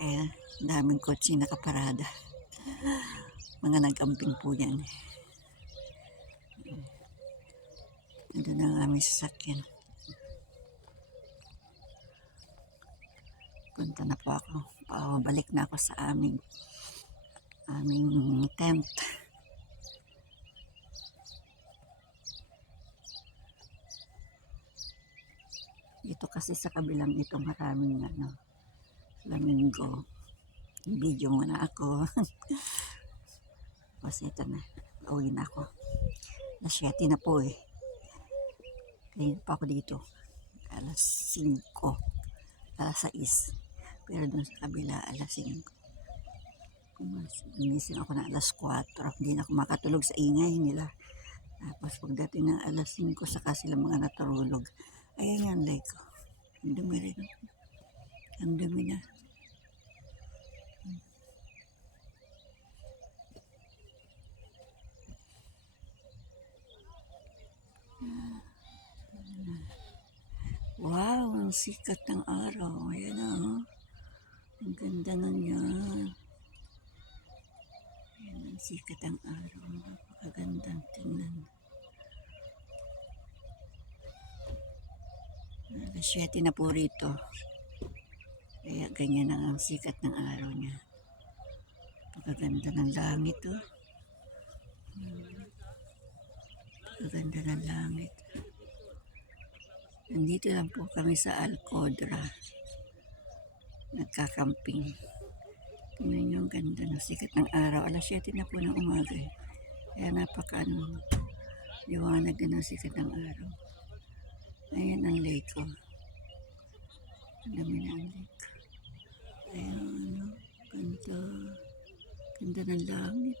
Ayan, daming kotse nakaparada. Mga nagkamping po yan. Ito na ang aming sasakyan. Punta na po ako. Pabalik na ako sa aming tent. Dito kasi sa kabilang ito maraming flamingo. Video muna ako. Kasi ito na. Uwi na ako. Nasyati na po eh. Kaya pa ako dito. Alas 5. Alas 6. Pero doon sa kabila alas 5. Gumising ako na alas 4. Hindi na ako makatulog sa ingay nila. Tapos pagdating ng alas 5, saka sila mga natulog. Ayan yan, like ko. Ang dumi rin. Ang dumi na. Wow, ang sikat ng araw. Ayan na, oh. Ang ganda na niya. Ayan, ang sikat ng araw. Napakagandang tingnan. Alas 7 na po rito. Kaya ganyan ang sikat ng araw niya. Napakaganda ng langit, oh. Napakaganda ng langit. Nandito lang po kami sa Alcodra. Nagkakamping. Tingnan nyo ang ganda ng sikat ng araw. Alas 7 na po ng umaga eh. Kaya liwanag na ng sikat ng araw. Ayan ang lake ko. Ang dami na ang lake. Ayan, ganda. Ganda ng langit.